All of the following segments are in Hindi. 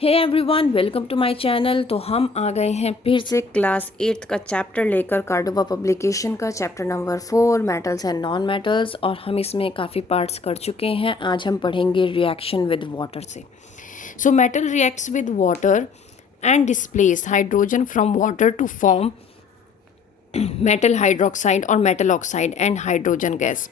Hey everyone, welcome to my channel. तो हम आ गए हैं फिर से क्लास 8th का चैप्टर लेकर, कार्डोवा पब्लिकेशन का chapter number 4, metals and non metals. और हम इसमें काफ़ी पार्ट्स कर चुके हैं। आज हम पढ़ेंगे रिएक्शन विद वाटर से। So metal reacts with water and displaces hydrogen from water to form metal hydroxide और metal oxide and hydrogen gas.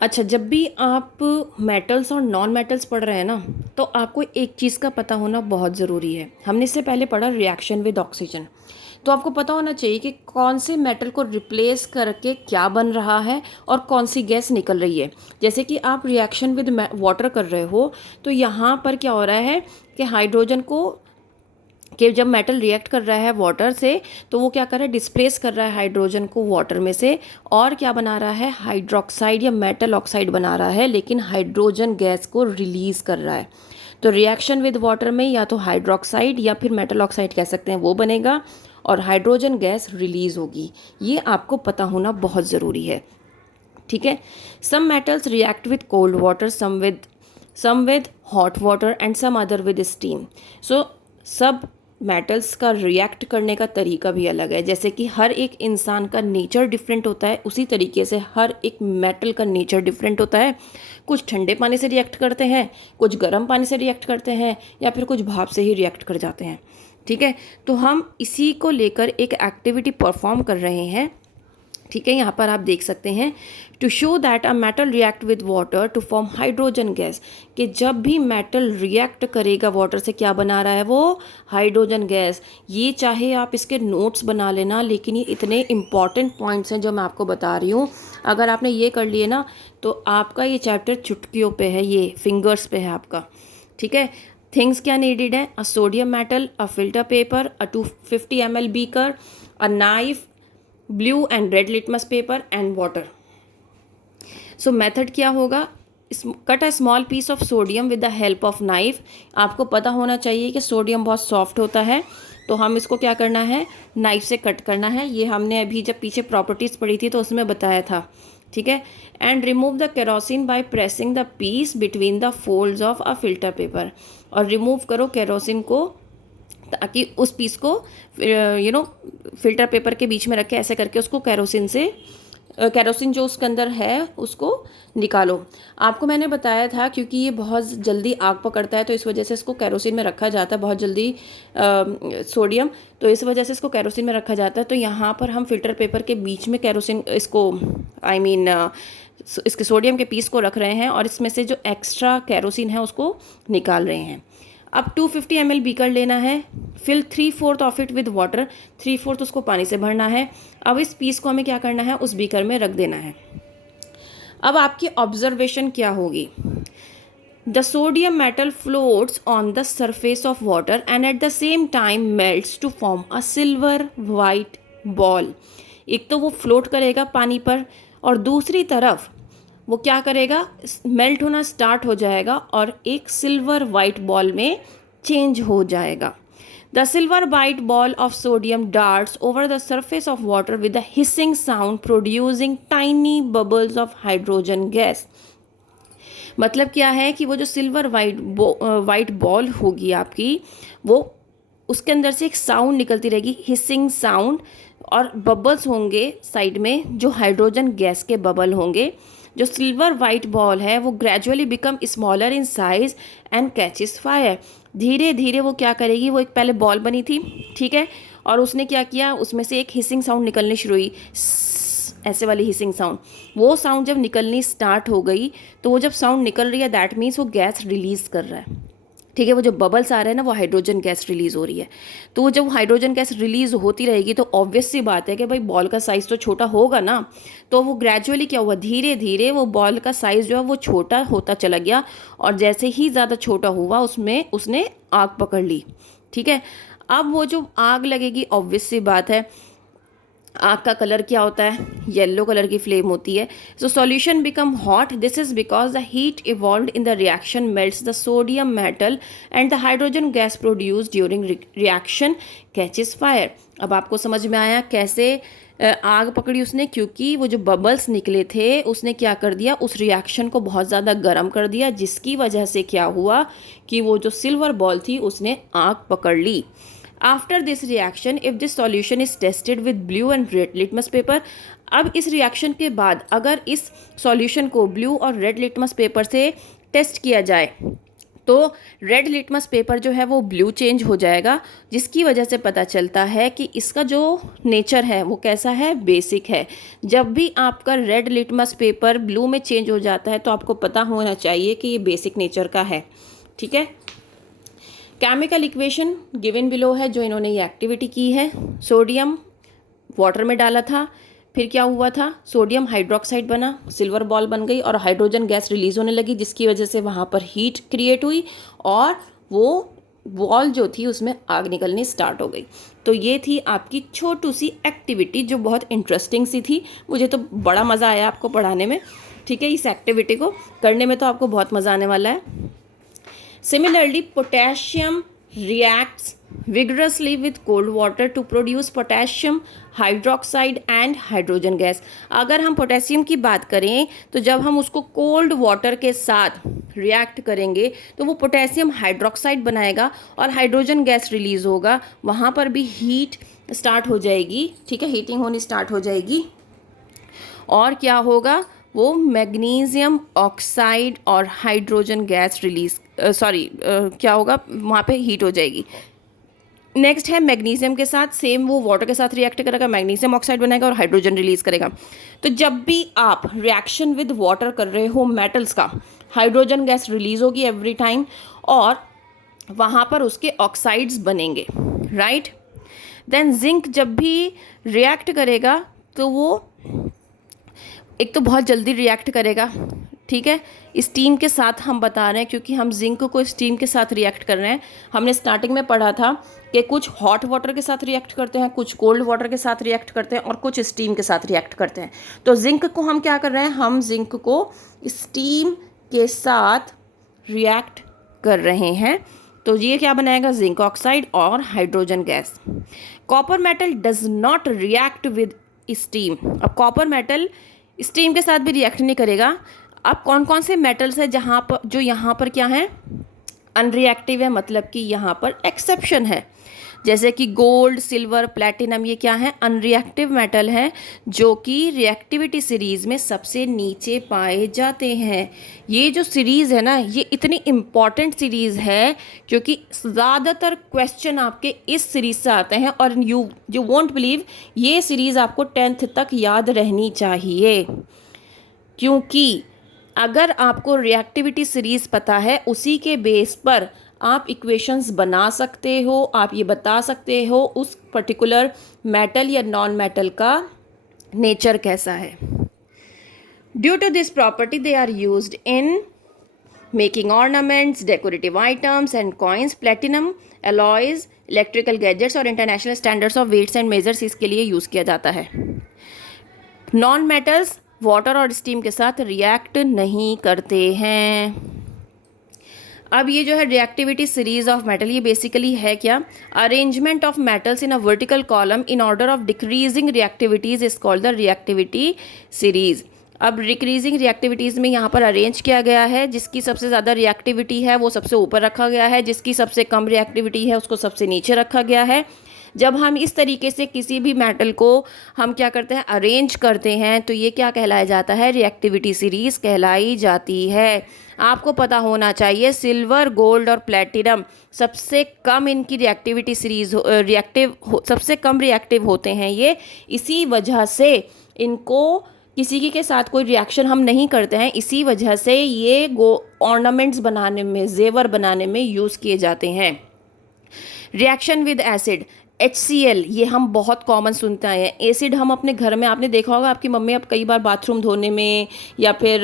अच्छा, जब भी आप मेटल्स और नॉन मेटल्स पढ़ रहे हैं ना, तो आपको एक चीज़ का पता होना बहुत ज़रूरी है। हमने इससे पहले पढ़ा रिएक्शन विद ऑक्सीजन। तो आपको पता होना चाहिए कि कौन से मेटल को रिप्लेस करके क्या बन रहा है और कौन सी गैस निकल रही है। जैसे कि आप रिएक्शन विद वाटर कर रहे हो, तो यहाँ पर क्या हो रहा है कि हाइड्रोजन को कि जब मेटल रिएक्ट कर रहा है वाटर से, तो वो क्या कर रहा है, डिस्प्लेस कर रहा है हाइड्रोजन को वाटर में से, और क्या बना रहा है, हाइड्रोक्साइड या मेटल ऑक्साइड बना रहा है, लेकिन हाइड्रोजन गैस को रिलीज कर रहा है। तो रिएक्शन विद वाटर में या तो हाइड्रोक्साइड या फिर मेटल ऑक्साइड कह सकते हैं, वो बनेगा और हाइड्रोजन गैस रिलीज होगी। ये आपको पता होना बहुत ज़रूरी है, ठीक है। Some metals react with cold water, some with hot water and some other with steam. So सब मेटल्स का रिएक्ट करने का तरीका भी अलग है। जैसे कि हर एक इंसान का नेचर डिफरेंट होता है, उसी तरीके से हर एक मेटल का नेचर डिफरेंट होता है। कुछ ठंडे पानी से रिएक्ट करते हैं, कुछ गर्म पानी से रिएक्ट करते हैं, या फिर कुछ भाप से ही रिएक्ट कर जाते हैं, ठीक है। तो हम इसी को लेकर एक एक्टिविटी परफॉर्म कर रहे हैं, ठीक है। यहाँ पर आप देख सकते हैं, to show that a metal react with water to form hydrogen gas, कि जब भी मेटल रिएक्ट करेगा वाटर से, क्या बना रहा है वो, हाइड्रोजन गैस। ये चाहे आप इसके नोट्स बना लेना, लेकिन ये इतने इंपॉर्टेंट पॉइंट्स हैं जो मैं आपको बता रही हूँ। अगर आपने ये कर लिए ना, तो आपका ये चैप्टर चुटकियों पे है, ये फिंगर्स पे है आपका, ठीक है। थिंग्स क्या नीडेड है, a sodium metal, a filter paper, a 250 ml beaker, a knife, blue and red litmus paper and water. So method क्या होगा, cut a small piece of sodium with the help of knife. आपको पता होना चाहिए कि सोडियम बहुत सॉफ्ट होता है, तो हम इसको क्या करना है, नाइफ से कट करना है। ये हमने अभी जब पीछे प्रॉपर्टीज़ पढ़ी थी तो उसमें बताया था, ठीक है। And remove the kerosene by pressing the piece between the folds of a filter paper. और रिमूव करो केरोसिन को, ताकि उस पीस को फिल्टर पेपर के बीच में रखे, ऐसे करके उसको केरोसिन जो उसके अंदर है उसको निकालो। आपको मैंने बताया था, क्योंकि ये बहुत जल्दी आग पकड़ता है, तो इस वजह से इसको केरोसिन में रखा जाता है बहुत जल्दी, सोडियम, तो इस वजह से इसको केरोसिन में रखा जाता है। तो यहाँ पर हम फिल्टर पेपर के बीच में केरोसिन इसको इसके सोडियम के पीस को रख रहे हैं, और इसमें से जो एक्स्ट्रा केरोसिन है उसको निकाल रहे हैं। अब 250 ml बीकर लेना है, fill 3/4 of it with water, 3/4 उसको पानी से भरना है। अब इस पीस को हमें क्या करना है, उस बीकर में रख देना है। अब आपकी ऑब्जर्वेशन क्या होगी, the sodium metal floats on the surface of water and at the same time melts to form a silver white ball. एक तो वो फ्लोट करेगा पानी पर, और दूसरी तरफ वो क्या करेगा, मेल्ट होना स्टार्ट हो जाएगा और एक सिल्वर वाइट बॉल में चेंज हो जाएगा। The silver white ball of sodium darts over the surface of water with the hissing sound producing tiny bubbles of hydrogen gas. मतलब क्या है कि वो जो सिल्वर वाइट बॉल होगी आपकी, वो उसके अंदर से एक साउंड निकलती रहेगी, हिसिंग साउंड, और बबल्स होंगे साइड में, जो हाइड्रोजन गैस के बबल होंगे। जो सिल्वर वाइट बॉल है वो gradually become smaller in size and catches fire. धीरे धीरे वो क्या करेगी, वो एक पहले बॉल बनी थी, ठीक है, और उसने क्या किया, उसमें से एक हिसिंग साउंड निकलनी शुरू हुई, ऐसे वाली हिसिंग साउंड। वो साउंड जब निकलनी स्टार्ट हो गई, तो वो जब साउंड निकल रही है, दैट मीन्स वो गैस रिलीज कर रहा है, ठीक है। वो जो बबल्स आ रहे हैं ना, वो हाइड्रोजन गैस रिलीज़ हो रही है। तो वो जब हाइड्रोजन गैस रिलीज़ होती रहेगी, तो ऑब्वियस सी बात है कि भाई बॉल का साइज़ तो छोटा होगा ना। तो वो ग्रेजुअली क्या हुआ, धीरे धीरे वो बॉल का साइज़ जो है वो छोटा होता चला गया, और जैसे ही ज़्यादा छोटा हुआ उसमें उसने आग पकड़ ली, ठीक है। अब वो जो आग लगेगी, ऑब्वियस सी बात है, आग का कलर क्या होता है, येलो कलर की फ्लेम होती है। So solution become hot, this is because the heat evolve in the reaction melts the sodium metal and the hydrogen gas produce during reaction catches fire. अब आपको समझ में आया कैसे आग पकड़ी उसने क्योंकि वो जो बबल्स निकले थे उसने क्या कर दिया, उस रिएक्शन को बहुत ज़्यादा गर्म कर दिया, जिसकी वजह से क्या हुआ कि वो जो सिल्वर बॉल थी उसने आग पकड़ ली। After this reaction if this solution is tested with blue and red litmus paper, अब इस रिएक्शन के बाद अगर इस सॉल्यूशन को ब्लू और रेड लिटमस पेपर से टेस्ट किया जाए तो रेड लिटमस पेपर जो है वो ब्लू चेंज हो जाएगा, जिसकी वजह से पता चलता है कि इसका जो नेचर है वो कैसा है, बेसिक है। जब भी आपका रेड लिटमस पेपर ब्लू में चेंज हो जाता है तो आपको पता होना चाहिए कि ये बेसिक नेचर का है। ठीक है, केमिकल इक्वेशन गिवन बिलो है जो इन्होंने ये एक्टिविटी की है। सोडियम वाटर में डाला था, फिर क्या हुआ था, सोडियम हाइड्रोक्साइड बना, सिल्वर बॉल बन गई और हाइड्रोजन गैस रिलीज होने लगी, जिसकी वजह से वहाँ पर हीट क्रिएट हुई और वो बॉल जो थी उसमें आग निकलनी स्टार्ट हो गई। तो ये थी आपकी छोटी सी एक्टिविटी जो बहुत इंटरेस्टिंग सी थी। मुझे तो बड़ा मज़ा आया आपको पढ़ाने में। ठीक है, इस एक्टिविटी को करने में तो आपको बहुत मज़ा आने वाला है। Similarly, potassium reacts vigorously with cold water to produce potassium hydroxide and hydrogen gas. अगर हम पोटेशियम की बात करें तो जब हम उसको कोल्ड वाटर के साथ रिएक्ट करेंगे तो वो पोटेशियम हाइड्रोक्साइड बनाएगा और हाइड्रोजन गैस रिलीज़ होगा, वहाँ पर भी हीट स्टार्ट हो जाएगी। ठीक है, हीटिंग होनी स्टार्ट हो जाएगी और क्या होगा, वो मैग्नीशियम ऑक्साइड और हाइड्रोजन गैस रिलीज क्या होगा, वहाँ पे हीट हो जाएगी। नेक्स्ट है मैग्नीशियम के साथ सेम वो वाटर के साथ रिएक्ट करेगा, मैग्नीशियम ऑक्साइड बनाएगा और हाइड्रोजन रिलीज करेगा। तो जब भी आप रिएक्शन विद वाटर कर रहे हो मेटल्स का, हाइड्रोजन गैस रिलीज होगी एवरी टाइम और वहाँ पर उसके ऑक्साइड्स बनेंगे, राइट। देन जिंक जब भी रिएक्ट करेगा तो वो एक तो बहुत जल्दी रिएक्ट करेगा। ठीक है, स्टीम के साथ हम बता रहे हैं क्योंकि हम जिंक को स्टीम के साथ रिएक्ट कर रहे हैं। हमने स्टार्टिंग में पढ़ा था कि कुछ हॉट वाटर के साथ रिएक्ट करते हैं, कुछ कोल्ड वाटर के साथ रिएक्ट करते हैं और कुछ स्टीम के साथ रिएक्ट करते हैं। तो जिंक को हम क्या कर रहे हैं, हम जिंक को स्टीम के साथ रिएक्ट कर रहे हैं। तो ये क्या बनाएगा, जिंक ऑक्साइड और hydrogen gas. Copper metal does not react with steam. अब कॉपर मेटल स्टीम के साथ भी रिएक्ट नहीं करेगा। अब कौन कौन से मेटल्स है जहाँ पर जो यहाँ पर क्या है, अनरिएक्टिव है, मतलब कि यहाँ पर एक्सेप्शन है, जैसे कि गोल्ड, सिल्वर, प्लैटिनम, ये क्या है, अनरिएक्टिव मेटल है जो कि रिएक्टिविटी सीरीज़ में सबसे नीचे पाए जाते हैं। ये जो सीरीज़ है ना, ये इतनी इम्पॉर्टेंट सीरीज़ है क्योंकि ज़्यादातर क्वेश्चन आपके इस सीरीज़ से आते हैं और यू वोंट बिलीव, ये सीरीज़ आपको 10th तक याद रहनी चाहिए। क्योंकि अगर आपको रिएक्टिविटी सीरीज़ पता है, उसी के बेस पर आप इक्वेशंस बना सकते हो, आप ये बता सकते हो उस पर्टिकुलर मेटल या नॉन मेटल का नेचर कैसा है। Due to this property they are used in making ornaments, decorative items and coins, platinum alloys, electrical gadgets और international standards of weights and measures इसके लिए यूज़ किया जाता है। नॉन मेटल्स वाटर और स्टीम के साथ रिएक्ट नहीं करते हैं। अब ये जो है रिएक्टिविटी सीरीज ऑफ मेटल, ये बेसिकली है क्या, arrangement of metals in a vertical column in order of decreasing reactivities is called the reactivity series. अब डिक्रीजिंग रिएक्टिविटीज़ में यहाँ पर अरेंज किया गया है, जिसकी सबसे ज़्यादा रिएक्टिविटी है वो सबसे ऊपर रखा गया है, जिसकी सबसे कम रिएक्टिविटी है उसको सबसे नीचे रखा गया है। जब हम इस तरीके से किसी भी मेटल को हम क्या करते हैं, अरेंज करते हैं, तो ये क्या कहलाया जाता है, रिएक्टिविटी सीरीज़ कहलाई जाती है। आपको पता होना चाहिए सिल्वर, गोल्ड और प्लैटिनम सबसे कम इनकी रिएक्टिविटी सीरीज़ सबसे कम रिएक्टिव होते हैं ये, इसी वजह से इनको किसी के साथ कोई रिएक्शन हम नहीं करते हैं, इसी वजह से ये ऑर्नामेंट्स बनाने में, जेवर बनाने में यूज़ किए जाते हैं। रिएक्शन विद एसिड, HCl, ये हम बहुत कॉमन सुनते हैं। एसिड हम अपने घर में, आपने देखा होगा आपकी मम्मी अब कई बार बाथरूम धोने में या फिर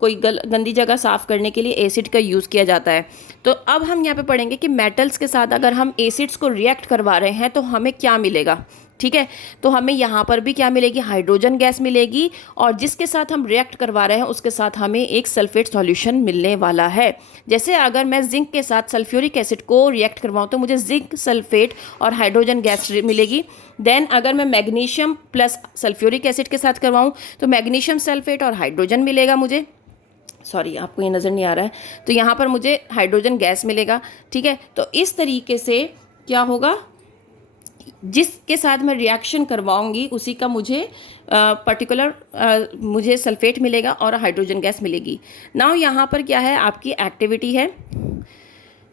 कोई गंदी जगह साफ़ करने के लिए एसिड का यूज़ किया जाता है। तो अब हम यहाँ पे पढ़ेंगे कि मेटल्स के साथ अगर हम एसिड्स को रिएक्ट करवा रहे हैं तो हमें क्या मिलेगा। ठीक है। तो हमें यहाँ पर भी क्या मिलेगी, हाइड्रोजन गैस मिलेगी, और जिसके साथ हम रिएक्ट करवा रहे हैं उसके साथ हमें एक सल्फेट सॉल्यूशन मिलने वाला है। जैसे अगर मैं जिंक के साथ सल्फ्यूरिक एसिड को रिएक्ट करवाऊँ तो मुझे जिंक सल्फेट और हाइड्रोजन गैस मिलेगी। देन अगर मैं मैग्नीशियम प्लस सल्फ्यूरिक एसिड के साथ करवाऊँ तो मैग्नीशियम सल्फेट और हाइड्रोजन मिलेगा मुझे, सॉरी आपको ये नज़र नहीं आ रहा है, तो यहाँ पर मुझे हाइड्रोजन गैस मिलेगा। ठीक है, तो इस तरीके से क्या होगा, जिसके साथ मैं रिएक्शन करवाऊंगी उसी का मुझे पर्टिकुलर मुझे सल्फेट मिलेगा और हाइड्रोजन गैस मिलेगी। नाउ यहाँ पर क्या है, आपकी एक्टिविटी है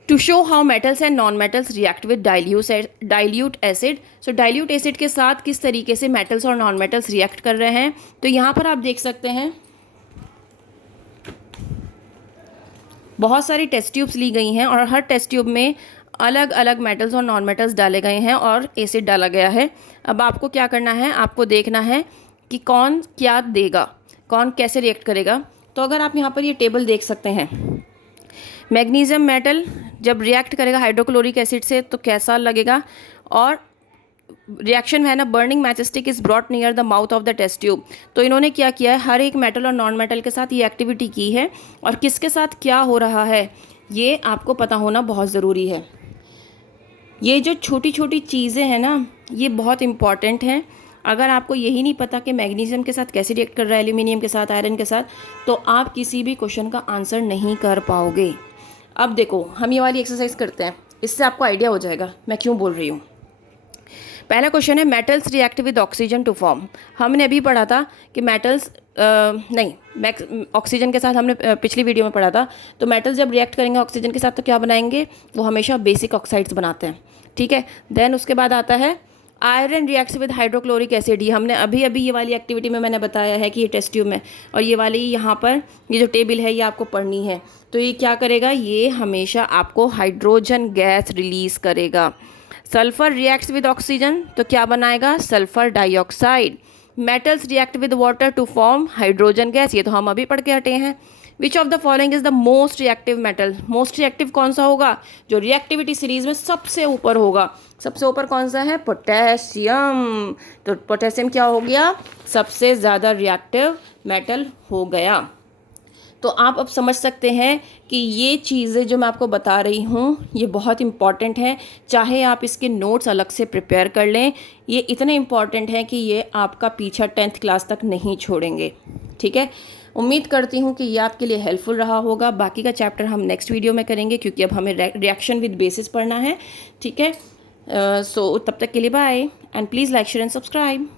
to show how metals and non metals react with dilute acid. So dilute acid के साथ किस तरीके से मेटल्स और नॉन मेटल्स रिएक्ट कर रहे हैं। तो यहाँ पर आप देख सकते हैं बहुत सारी टेस्ट ट्यूब्स ली गई हैं और हर टेस्ट ट्यूब में अलग अलग मेटल्स और नॉन मेटल्स डाले गए हैं और एसिड डाला गया है। अब आपको क्या करना है, आपको देखना है कि कौन क्या देगा, कौन कैसे रिएक्ट करेगा। तो अगर आप यहाँ पर ये टेबल देख सकते हैं, मैग्नीशियम मेटल जब रिएक्ट करेगा हाइड्रोक्लोरिक एसिड से तो कैसा लगेगा, और रिएक्शन है ना, burning matchstick is brought near the mouth of the test tube. तो इन्होंने क्या किया है, हर एक मेटल और नॉन मेटल के साथ ये एक्टिविटी की है, और किसके साथ क्या हो रहा है ये आपको पता होना बहुत ज़रूरी है। ये जो छोटी छोटी चीज़ें हैं ना, ये बहुत इंपॉर्टेंट हैं। अगर आपको यही नहीं पता कि मैग्नीशियम के साथ कैसे रिएक्ट कर रहा है, एल्यूमिनियम के साथ, आयरन के साथ, तो आप किसी भी क्वेश्चन का आंसर नहीं कर पाओगे। अब देखो हम ये वाली एक्सरसाइज करते हैं, इससे आपको आइडिया हो जाएगा मैं क्यों बोल रही हूँ। पहला क्वेश्चन है metals react with oxygen to form. हमने अभी पढ़ा था कि मेटल्स ऑक्सीजन के साथ हमने पिछली वीडियो में पढ़ा था। तो मेटल्स जब रिएक्ट करेंगे ऑक्सीजन के साथ तो क्या बनाएंगे, वो हमेशा बेसिक ऑक्साइड्स बनाते हैं। ठीक है, देन उसके बाद आता है iron reacts with hydrochloric acid. ये हमने अभी अभी ये वाली एक्टिविटी में मैंने बताया है कि ये टेस्ट ट्यूब में, और ये वाली यहाँ पर ये जो टेबल है ये आपको पढ़नी है। तो ये क्या करेगा, ये हमेशा आपको हाइड्रोजन गैस रिलीज करेगा। सल्फर रिएक्ट्स विद ऑक्सीजन तो क्या बनाएगा, sulphur dioxide. Metals react with water to form hydrogen gas, ये तो हम अभी पढ़ के हटे हैं। Which of the following is the most reactive metal, most reactive कौन सा होगा, जो रिएक्टिविटी सीरीज में सबसे ऊपर होगा। सबसे ऊपर कौन सा है, पोटेशियम। तो पोटेशियम क्या हो गया, सबसे ज़्यादा रिएक्टिव मेटल हो गया। तो आप अब समझ सकते हैं कि ये चीज़ें जो मैं आपको बता रही हूँ ये बहुत इंपॉर्टेंट हैं। चाहे आप इसके नोट्स अलग से प्रिपेयर कर लें, ये इतने इम्पॉर्टेंट हैं कि ये आपका पीछा 10th क्लास तक नहीं छोड़ेंगे। ठीक है, उम्मीद करती हूँ कि ये आपके लिए हेल्पफुल रहा होगा। बाकी का चैप्टर हम नेक्स्ट वीडियो में करेंगे क्योंकि अब हमें रिएक्शन विद बेसिस पढ़ना है। ठीक है, सो तब तक के लिए bye, and please like share and subscribe.